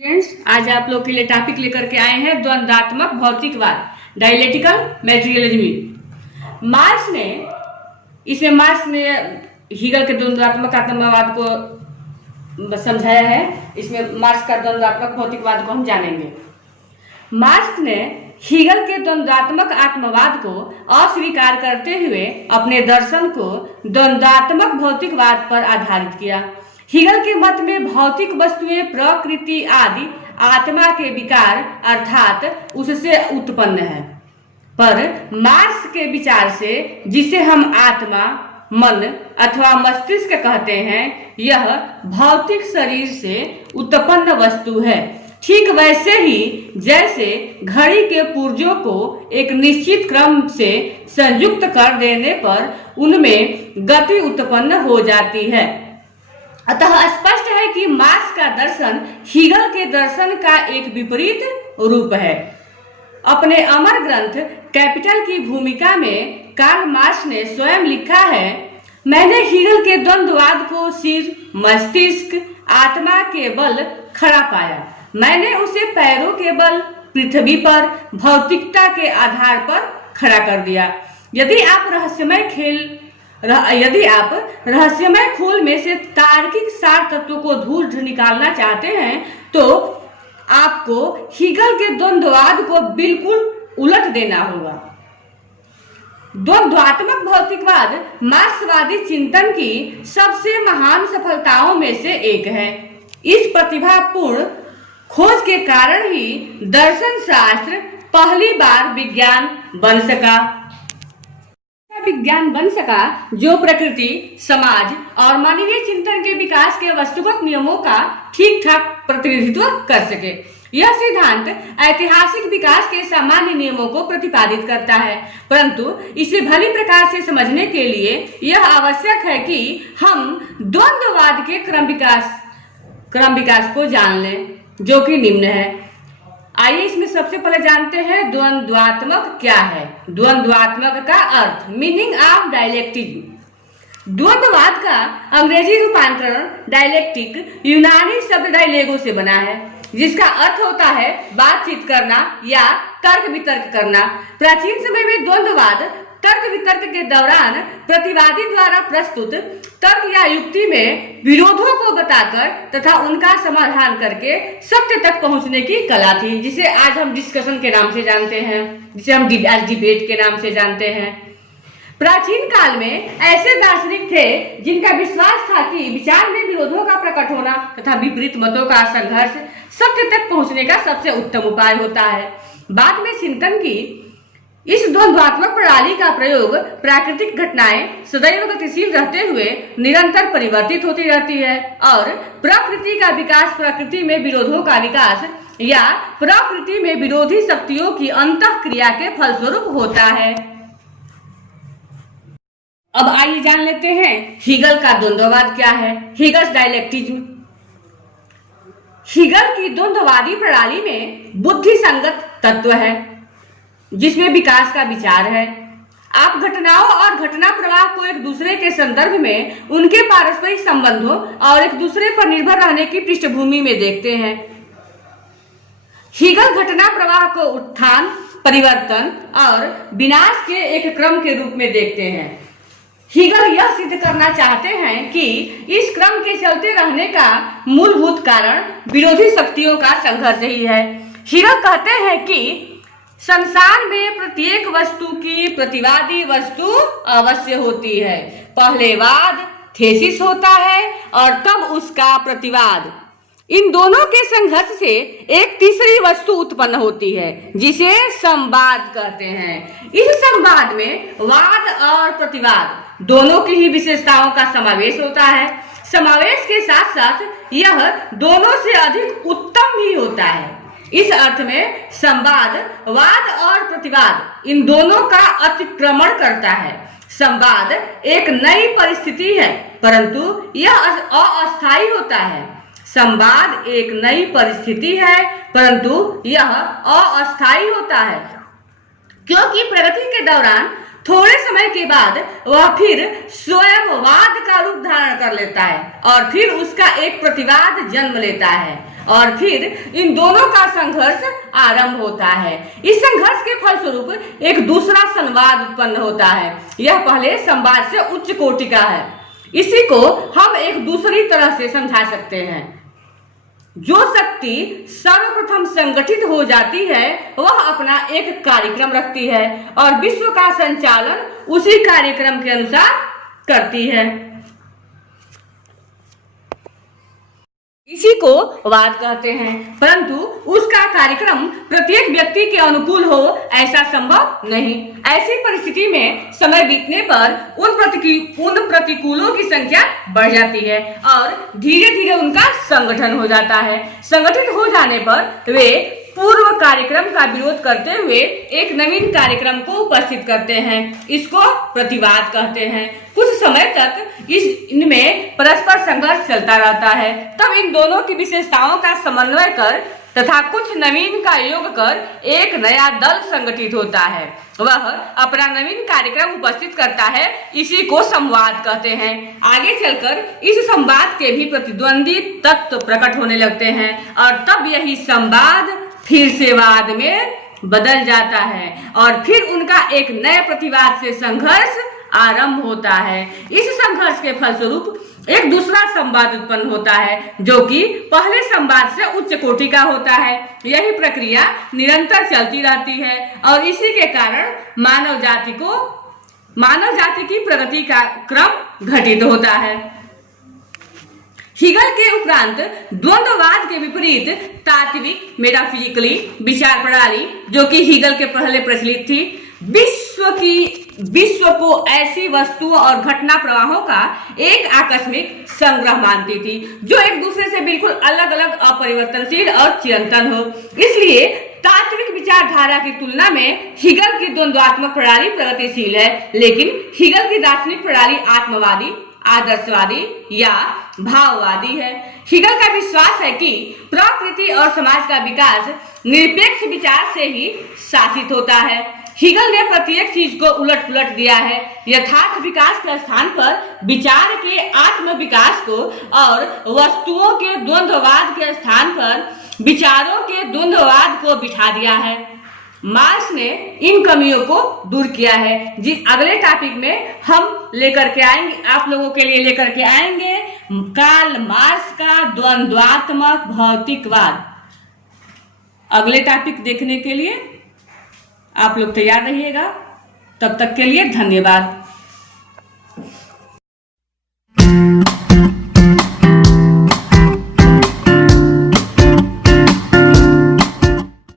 Friends, आज आप लोग के लिए टॉपिक लेकर के आए हैं द्वंद्वात्मक भौतिकवाद, डायलेक्टिकल मेटेरियलिज्म। मार्क्स ने हीगल के द्वंद्वात्मक आत्मवाद को समझाया है। इसमें मार्क्स का द्वंद्वात्मक भौतिकवाद को हम जानेंगे। मार्क्स ने हीगल के द्वंद्वात्मक आत्मवाद को अस्वीकार करते हुए अपने दर्शन को द्वंद्वात्मक भौतिकवाद पर आधारित किया। हीगल के मत में भौतिक वस्तुएं, प्रकृति आदि आत्मा के विकार अर्थात उससे उत्पन्न है, पर मार्क्स के विचार से जिसे हम आत्मा, मन अथवा मस्तिष्क कहते हैं, यह भौतिक शरीर से उत्पन्न वस्तु है। ठीक वैसे ही जैसे घड़ी के पुर्जों को एक निश्चित क्रम से संयुक्त कर देने पर उनमें गति उत्पन्न हो जाती है। अतः स्पष्ट है कि मार्क्स का दर्शन हीगल के दर्शन का एक विपरीत रूप है। अपने अमर ग्रंथ कैपिटल की भूमिका में कार्ल मार्क्स ने स्वयं लिखा है, मैंने हीगल के द्वंद्ववाद को सिर, मस्तिष्क, आत्मा के बल खड़ा पाया। मैंने उसे पैरों के बल, पृथ्वी पर, भौतिकता के आधार पर खड़ा कर दिया। यदि आप रहस्यमय खोल में से तार्किक सार तत्वों को ढूंढ निकालना चाहते हैं तो आपको हीगल के द्वंद्ववाद को बिल्कुल उलट देना होगा। द्वंद्वात्मक भौतिकवाद मार्क्सवादी चिंतन की सबसे महान सफलताओं में से एक है। इस प्रतिभापूर्ण खोज के कारण ही दर्शन शास्त्र पहली बार विज्ञान बन सका जो प्रकृति, समाज और मानवीय चिंतन के विकास के वस्तुगत नियमों का ठीक ठाक प्रतिनिधित्व कर सके। यह सिद्धांत ऐतिहासिक विकास के सामान्य नियमों को प्रतिपादित करता है, परंतु इसे भली प्रकार से समझने के लिए यह आवश्यक है कि हम द्वंद्ववाद के क्रम विकास को जान लें, जो कि निम्न है। आइए इसमें सबसे पहले जानते हैं द्वंद्वात्मक क्या है। द्वंद्वात्मक का अर्थ, मीनिंग ऑफ डायलेक्टिक। द्वंद्ववाद का अंग्रेजी रूपांतरण डायलेक्टिक यूनानी शब्द डायलेगो से बना है, जिसका अर्थ होता है बातचीत करना या तर्क वितर्क करना। प्राचीन समय में द्वंद्ववाद तर्क वितर्क के दौरान प्रतिवादी द्वारा प्रस्तुत तर्क या युक्ति में विरोधों को बताकर तथा उनका समाधान करके सत्य तक पहुंचने की कला थी, जिसे आज हम डिस्कशन के नाम से जानते हैं, जिसे हम डिबेट के नाम से जानते हैं। प्राचीन काल में ऐसे दार्शनिक थे जिनका विश्वास था कि विचार में विरोधों का प्रकट होना तथा विपरीत मतों का संघर्ष सत्य तक पहुंचने का सबसे उत्तम उपाय होता है। बाद में चिंतन की इस द्वंद्वात्मक प्रणाली का प्रयोग प्राकृतिक घटनाएं सदैव गतिशील रहते हुए निरंतर परिवर्तित होती रहती है और प्रकृति का विकास प्रकृति में विरोधों का विकास या प्रकृति में विरोधी शक्तियों की अंतःक्रिया के फलस्वरूप होता है। अब आइए जान लेते हैं हीगल का द्वंद्ववाद क्या है। हीगल्स डायलेक्टिज्म। हीगल की द्वंद्ववादी प्रणाली में बुद्धि संगत तत्व है जिसमें विकास का विचार है। आप घटनाओं और घटना प्रवाह को एक दूसरे के संदर्भ में उनके पारस्परिक संबंधों और एक दूसरे पर निर्भर रहने की पृष्ठभूमि में देखते हैं। हीगल घटना प्रवाह को उत्थान, परिवर्तन और विनाश के एक क्रम के रूप में देखते हैं। हीगल यह सिद्ध करना चाहते हैं कि इस क्रम के चलते रहने का मूलभूत कारण विरोधी शक्तियों का संघर्ष ही है। हीगल कहते हैं कि संसार में प्रत्येक वस्तु की प्रतिवादी वस्तु अवश्य होती है। पहले वाद, थेसिस होता है और तब उसका प्रतिवाद। इन दोनों के संघर्ष से एक तीसरी वस्तु उत्पन्न होती है जिसे संवाद कहते हैं। इस संवाद में वाद और प्रतिवाद दोनों की ही विशेषताओं का समावेश होता है। समावेश के साथ साथ यह दोनों से अधिक उत्तम भी होता है। इस अर्थ में संवाद वाद और प्रतिवाद इन दोनों का अतिक्रमण करता है। संवाद एक नई परिस्थिति है, परंतु यह अस्थायी होता है। संवाद एक नई परिस्थिति है, परंतु यह अस्थायी होता है, क्योंकि प्रगति के दौरान थोड़े समय के बाद वह फिर स्वयं वाद का रूप धारण कर लेता है और फिर उसका एक प्रतिवाद जन्म लेता है। और फिर इन दोनों का संघर्ष आरंभ होता है। इस संघर्ष के फलस्वरूप एक दूसरा संवाद उत्पन्न होता है। यह पहले संवाद से उच्च कोटि का है। इसी को हम एक दूसरी तरह से समझा सकते हैं। जो शक्ति सर्वप्रथम संगठित हो जाती है वह अपना एक कार्यक्रम रखती है और विश्व का संचालन उसी कार्यक्रम के अनुसार करती है। इसी को वाद कहते हैं, परंतु उसका कार्यक्रम प्रत्येक व्यक्ति के अनुकूल हो ऐसा संभव नहीं। ऐसी परिस्थिति में समय बीतने पर उन प्रतिकूलों की संख्या बढ़ जाती है और धीरे धीरे उनका संगठन हो जाता है। संगठित हो जाने पर वे पूर्व कार्यक्रम का विरोध करते हुए एक नवीन कार्यक्रम को उपस्थित करते हैं। इसको प्रतिवाद कहते हैं। कुछ समय तक इनमें परस्पर संघर्ष चलता रहता है। तब इन दोनों की विशेषताओं का समन्वय कर तथा कुछ नवीन का योग कर एक नया दल संगठित होता है। वह अपना नवीन कार्यक्रम उपस्थित करता है। इसी को संवाद कहते हैं। आगे चलकर इस संवाद के भी प्रतिद्वंदी तत्व प्रकट होने लगते हैं और तब यही संवाद फिर से वाद में बदल जाता है और फिर उनका एक नए प्रतिवाद से संघर्ष आरंभ होता है। इस संघर्ष के फलस्वरूप एक दूसरा संवाद उत्पन्न होता है जो कि पहले संवाद से उच्च कोटि का होता है। यही प्रक्रिया निरंतर चलती रहती है और इसी के कारण मानव जाति की प्रगति का क्रम घटित होता है। हीगल के उपरांत द्वंद्ववाद के विपरीत तात्विक मेटाफिजिकली विचार प्रणाली जो कि हीगल के पहले प्रचलित थी, विश्व को ऐसी वस्तुओं और घटना प्रवाहों का एक आकस्मिक संग्रह मानती थी जो एक दूसरे से बिल्कुल अलग अलग, अपरिवर्तनशील और चिरंतन हो। इसलिए तात्विक विचारधारा की तुलना में हीगल की द्वंद्वात्मक प्रणाली प्रगतिशील है, लेकिन हीगल की दार्शनिक प्रणाली आत्मवादी, आदर्शवादी या भाववादी है। हीगल का विश्वास है कि प्रकृति और समाज का विकास निरपेक्ष विचार से ही शासित होता है। हीगल ने प्रत्येक चीज को उलट पुलट दिया है। यथार्थ विकास के स्थान पर विचार के आत्म विकास को और वस्तुओं के द्वंद्ववाद के स्थान पर विचारों के द्वंद्ववाद को बिठा दिया है। मार्क्स ने इन कमियों को दूर किया है। जिस अगले टॉपिक में हम लेकर के आएंगे, आप लोगों के लिए लेकर के आएंगे कार्ल मार्क्स का द्वंद्वात्मक भौतिकवाद। अगले टॉपिक देखने के लिए आप लोग तैयार रहिएगा। तब तक के लिए धन्यवाद।